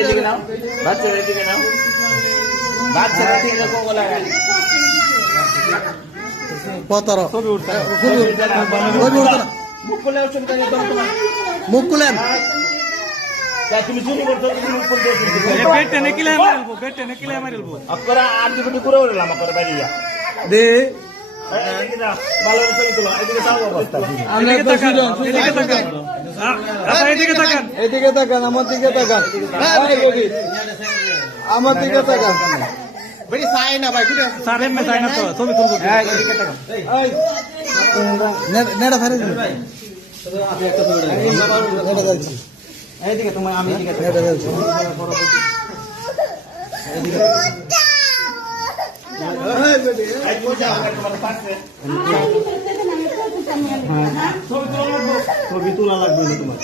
এদিকে নাও, বাচ্চারা এদিকে নাও, বাচ্চারা এদিকে কোকো লাগাই। পতরো ছবি উঠছে না। মুখ খুলে ওষুধ খাইয়ে দাও তোমার। মুখ খুলেন। তুমি চুরি করছো, তুমি মুখ খুলতে ওষুধ দিছো। আপনারা আর দুটো করে উঠলাম আপনারা বাইরে দে এদিকে যাও, ভালো করে ছবি তোলো, এদিকে যাও অবস্থা। এদিকে তাকান, এদিকে তাকান, আমার দিকে তাকান, আমার দিকে তাকান। বেরি সাই না ভাই, ঠিক আছে? সারে মে সাইনা তো ছবি তুলবো। হ্যাঁ, এদিকে তাকাও। নেড়া ফেলে দিন। নেড়া যাচ্ছি, এইদিকে তোমার, আমি এদিকে নেড়া যাচ্ছি। এই কই যাও, তোমার পাশে ছবি তোলা লাগবে না তোমার।